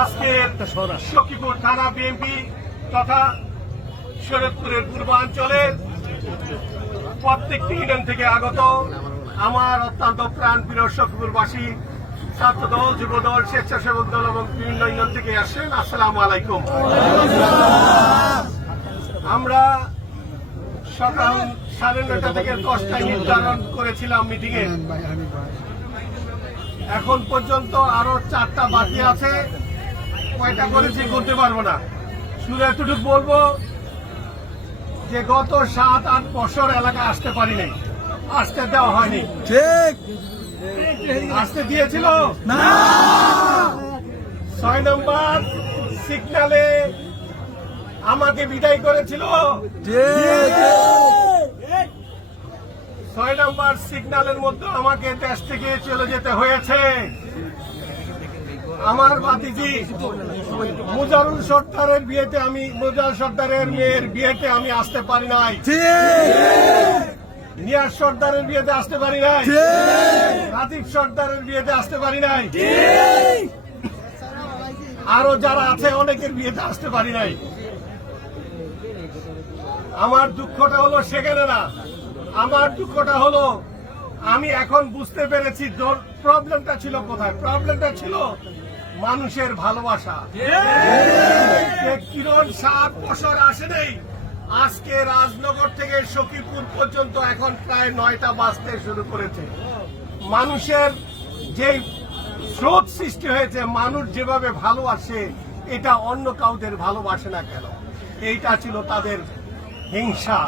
আজকে সখীপুর থানা বিএনপি তথা শরীয়তপুরের পূর্বাঞ্চলের প্রত্যেকটি ইউনিয়ন থেকে আগত আমার অত্যন্ত প্রাণপ্রিয় সখীপুরবাসী ছাত্রদল, যুবদল, স্বেচ্ছাসেবক দল এবং বিভিন্ন ইউনিয়ন থেকে আসেন। আসসালামু আলাইকুম। আমরা সকাল 9:30 থেকে 10টায় নির্ধারণ করেছিলাম মিটিং এ। এখন পর্যন্ত আরো 4টা বাকি আছে। কয়টা করেছি করতে পারবো না। শুধু এতটুকু বলবো যে গত 7-8 বছর এলাকা আসতে পারি নাই, আসতে দেওয়া হয়নি। ঠিক আসতে দিয়েছিল না। 6 নম্বর সিগন্যালে আমাকে বিদায় করেছিল। 6 নম্বর সিগন্যালের মধ্যে আমাকে দেশ থেকে চলে যেতে হয়েছে। আমার ভাতিজি মুজারুল সর্দারের বিয়েতে মুজারুল সর্দারের মেয়ের বিয়েতে আমি আসতে পারি নাই। নিয়াজ সর্দারের বিয়েতে আসতে পারি নাই। রাজীব সর্দারের বিয়েতে আসতে পারি নাই। আরো যারা আছে অনেকের বিয়েতে আসতে পারি নাই। আমার দুঃখটা হলো সেখানে না, আমার দুঃখটা হলো আমি এখন বুঝতে পেরেছি প্রবলেমটা ছিল কোথায়। প্রবলেমটা ছিল মানুষের ভালোবাসা। কিরণ 7 বছর আসে নেই। আজকে রাজনগর থেকে সখীপুর পর্যন্ত এখন প্রায় 9টা বাজতে শুরু করেছে। মানুষের যে স্রোত সৃষ্টি হয়েছে, মানুষ যেভাবে ভালোবাসে এটা অন্য কাউদের ভালোবাসে না কেন? এইটা ছিল তাদের হিংসা।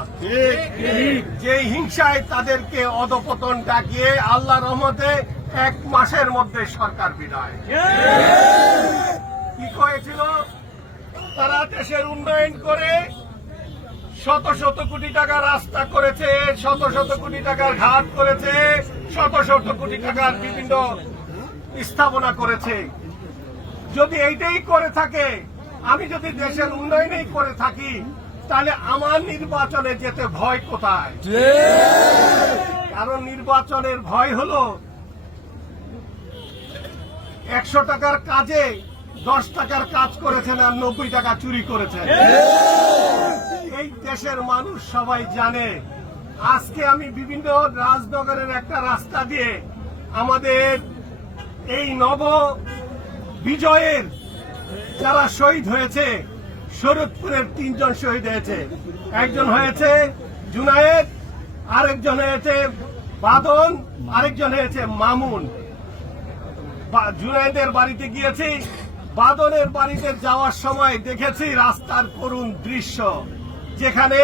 যে হিংসায় তাদেরকে অধপতন ডাকিয়ে আল্লাহ রহমতে 1 মাসের মধ্যে সরকার বিদায়। কি হয়েছিল? তারা দেশের উন্নয়ন করে শত শত কোটি টাকা রাস্তা করেছে, শত শত কোটি টাকার ঘাট করেছে, শত শত কোটি টাকার বিভিন্ন স্থাপনা করেছে। যদি এইটাই করে থাকে, আমি যদি দেশের উন্নয়নই করে থাকি, তাহলে আমার নির্বাচনে যেতে ভয় কোথায়? কারণ নির্বাচনের ভয় হলো 100 টাকার কাজে 10 টাকার কাজ করেছেন আর 90 টাকা চুরি করেছেন। এই দেশের মানুষ সবাই জানে। আজকে আমি বিভিন্ন রাজনগরের একটা রাস্তা দিয়ে আমাদের এই নব বিজয়ের যারা শহীদ হয়েছে, শরীয়তপুরের 3 জন শহীদ হয়েছে। একজন হয়েছে জুনায়েদ, আরেকজন হয়েছে বাদন, আরেকজন হয়েছে মামুন। জুনায়েদের বাড়িতে গিয়েছি, বাদনের বাড়িতে যাওয়ার সময় দেখেছি রাস্তার করুণ দৃশ্য, যেখানে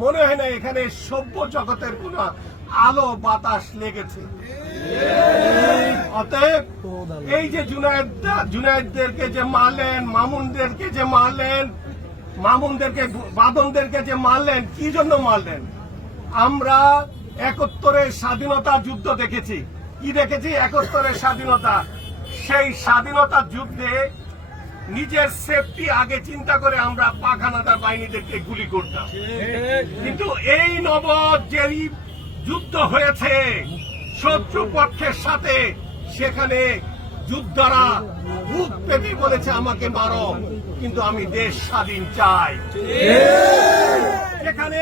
মনে হয় না এখানে সভ্য জগতের কোন আলো বাতাস লেগেছে। অতএব এই যে জুনায়েদদেরকে যে মারলেন, মামুনদেরকে যে মারলেন, বাদনদেরকে যে মারলেন, কি জন্য মারলেন? আমরা 71-এর স্বাধীনতা যুদ্ধ দেখেছি। কি দেখেছি? 71-এর স্বাধীনতা। সেই স্বাধীনতা যুদ্ধে নিজের সেফটি আগে চিন্তা করে আমরা পাক হানাদার বাহিনীদেরকে গুলি করতাম। কিন্তু এই নব যেই যুদ্ধ হয়েছে শত্রু পক্ষের সাথে, সেখানে যোদ্ধারা বুক পেতে বলেছে আমাকে মারো, কিন্তু আমি দেশ স্বাধীন চাই। সেখানে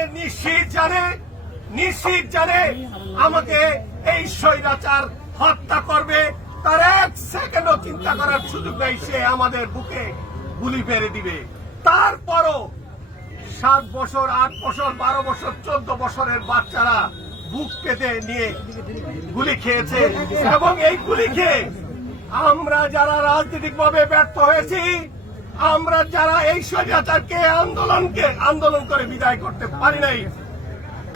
নিশ্চিত জানে আমাকে এই স্বৈরাচার হত্যা করবে, তার 1 সেকেন্ডও চিন্তা করার সুযোগ নেই। সে আমাদের বুকে গুলি মেরে দিবে। তারপরও 7 বছর, 8 বছর, 12 বছর, 14 বছরের বাচ্চারা বুক পেতে নিয়ে গুলি খেয়েছে। এবং এই গুলি খেয়ে আমরা যারা রাজনৈতিকভাবে ব্যর্থ হয়েছি, আমরা যারা এই স্বৈরাচারকে আন্দোলন করে বিদায় করতে পারি নাই,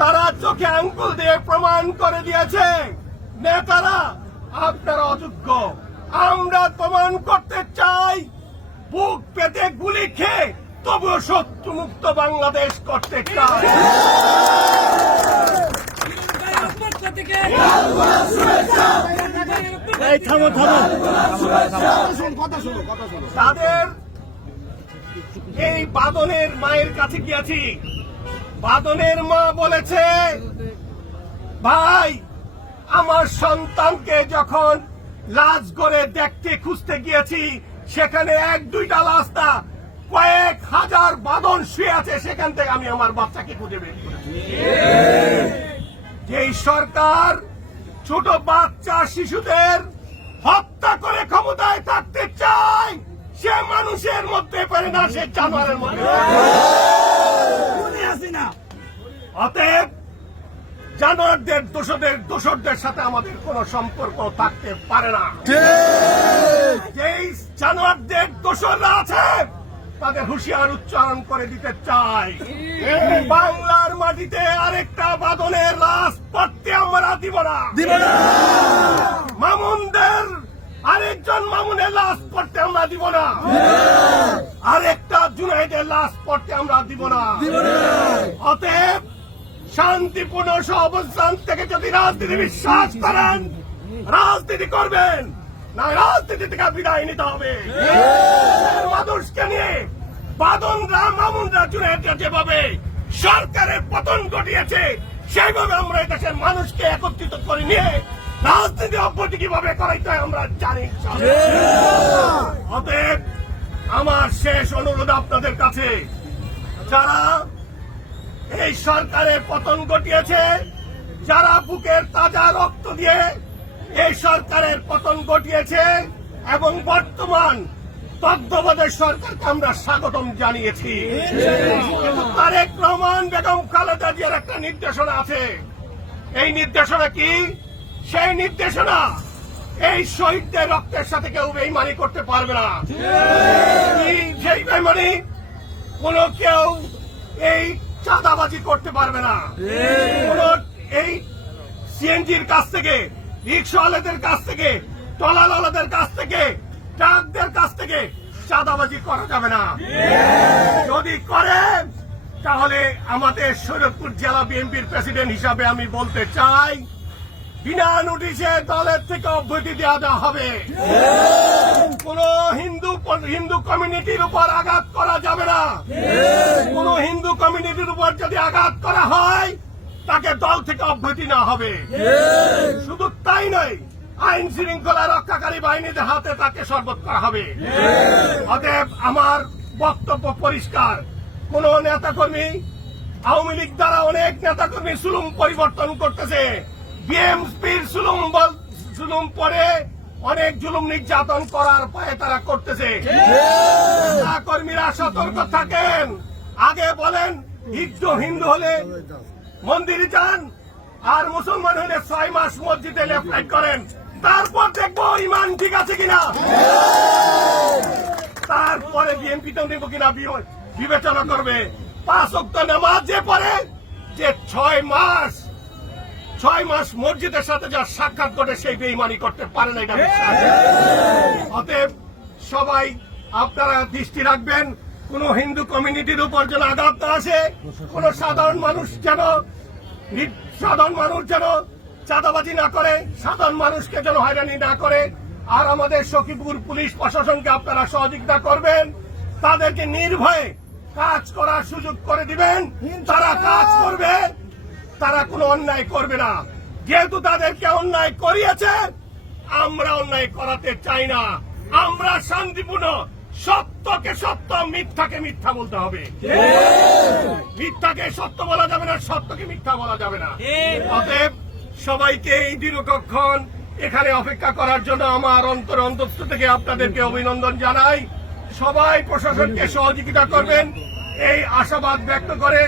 তারা চোখে আঙ্গুল দিয়ে প্রমাণ করে দিয়েছে নেতারা আপনারা অযোগ্য। আমরা প্রমাণ করতে চাই, বুক পেতে গুলি খেয়ে তবুও শত্রুমুক্ত বাংলাদেশ করতে চাই। তাদের এই বাদনের মায়ের কাছে গিয়েছি। বাদনের মা বলেছে, ভাই আমার সন্তানকে যখন লাশ করে দেখতে খুঁজতে গিয়েছি, সেখানে এক দুইটা লাশ না, কয়েক হাজার বাদন শুয়ে আছে, সেখান থেকে আমি আমার বাচ্চাকে খুঁজে বের করেছি। যেই সরকার ছোট বাচ্চা শিশুদের হত্যা করে ক্ষমতায় থাকতে চায়, সে মানুষের মধ্যে পারে না, সে জানোয়ারের মধ্যে। অতএব জানোয়ারদের দোষরদের সাথে আমাদের কোনো সম্পর্ক থাকতে পারে না। যেই জানোয়ারদের দোষররা আছে তাদের হুঁশিয়ার উচ্চারণ করে দিতে চাই, বাংলার মাটিতে আরেকটা বাদনের লাশ পড়তে আমরা দিব না। মামুনদের আরেকজন মামুনের লাশ পড়তে আমরা দিব না। আরেকটা জুনাইদের লাশ পড়তে আমরা দিব না। অতএব শান্তিপূর্ণ অবস্থান থেকে যদি রাজনীতি বিশ্বাস করেন, রাজনীতি করবেন, না রাজনীতি থেকে বিদায় নিতে হবে। মানুষকে নিয়ে বাদনরা মামুনরা জুনাইদরা যেভাবে সরকারের পতন ঘটিয়েছে, সেইভাবে আমরা দেশের মানুষকে একত্রিত করে নিয়ে রাজনীতি অব্যাহতি কিভাবে করাইতে হয় আমরা জানি। অতএব আমার শেষ অনুরোধ আপনাদের কাছে, যারা এই সরকারের পতন ঘটিয়েছে, যারা বুকের তাজা রক্ত দিয়ে এই সরকারের পতন ঘটিয়েছে এবং বর্তমান তত্ত্বাবধায়ক সরকারকে আমরা স্বাগতম জানিয়েছি। কিন্তু তারেক রহমান বেগম খালেদা জিয়ার একটা নির্দেশনা আছে। এই নির্দেশনা কি? সেই নির্দেশনা এই শহীদদের রক্তের সাথে কেউ বেইমানি করতে পারবে না। সেই বেইমানি কোন কেউ এই চাঁদাবাজি করতে পারবে না। কোন এই সিএনজির কাছ থেকে, রিক্সাওয়ালাদের কাছ থেকে, ট্রলারওয়ালাদের কাছ থেকে, ট্রাকদের কাছ থেকে চাঁদাবাজি করা যাবে না। যদি করে তাহলে আমাদের শরীয়তপুর জেলা বিএনপির প্রেসিডেন্ট হিসাবে আমি বলতে চাই, বিনা নোটিশে দলের থেকে অব্যাহতি দেওয়া হবে। কোন হিন্দু কমিউনিটির উপর আঘাত করা যাবে না। কোন হিন্দু কমিউনিটির উপর যদি আঘাত করা হয়, তাকে দল থেকে অব্যাহতি নেওয়া হবে। শুধু তাই নয়, আইন শৃঙ্খলা রক্ষাকারী বাহিনীদের হাতে তাকে শরবত করা হবে। অতএব আমার বক্তব্য পরিষ্কার, কোন নেতাকর্মী, আওয়ামী লীগ দ্বারা অনেক নেতাকর্মী সুলুম পরিবর্তন করতেছে। বিএনপির জুলুম পরে অনেক জুলুম নির্যাতন করার পায়ে তারা করতেছে। কর্মীরা সতর্ক থাকেন। আগে বলেন হিন্দু হলে মন্দিরে যান, আর মুসলমান হলে 6 মাস মসজিদে লেফট রাইট করেন, তারপর দেখবো ইমান ঠিক আছে কিনা, তারপরে বিএনপি তো নেব কিনা বিবেচনা করবে। 5 ওয়াক্ত নামাজ যে পড়ে, যে 6 মাস মসজিদের সাথে যা সাক্ষাৎ করে, সেই বেঈমানি করতে পারে না। অতএব সবাই আপনারা দৃষ্টি রাখবেন, কোন হিন্দু কমিউনিটির উপর যেন আঘাত না আসে, কোন সাধারণ মানুষ যেন চাঁদাবাজি না করে, সাধারণ মানুষকে যেন হয়রানি না করে। আর আমাদের সখীপুর পুলিশ প্রশাসনকে আপনারা সহযোগিতা করবেন, তাদেরকে নির্ভয়ে কাজ করার সুযোগ করে দিবেন। তারা কাজ করবে, তারা কোনো অন্যায় করবে না। যেহেতু তাদেরকে অন্যায় করিয়েছে, আমরা অন্যায় করাতে চাই না। আমরা শান্তিপূর্ণ, সত্যকে সত্য, মিথ্যাকে মিথ্যা বলতে হবে। মিথ্যাকে সত্য বলা যাবে না, সত্যকে মিথ্যা বলা যাবে না। অতএব সবাইকে এই দীর্ঘক্ষণ এখানে অপেক্ষা করার জন্য আমার অন্তঃস্থ থেকে আপনাদেরকে অভিনন্দন জানাই। সবাই প্রশাসনকে সহযোগিতা করবেন, এই আশাবাদ ব্যক্ত করে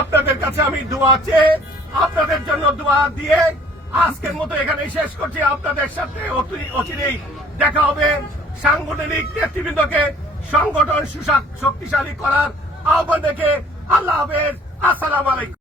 আপনাদের কাছে আমি দোয়া চেয়ে, আপনাদের জন্য দোয়া দিয়ে আজকের মতো এখানে শেষ করছি। আপনাদের সাথে অচিরেই দেখা হবে। সাংগঠনিক নেতৃবৃন্দকে সংগঠন শক্তিশালী করার আহ্বান রেখে আল্লাহ হাফেজ, আসসালামু আলাইকুম।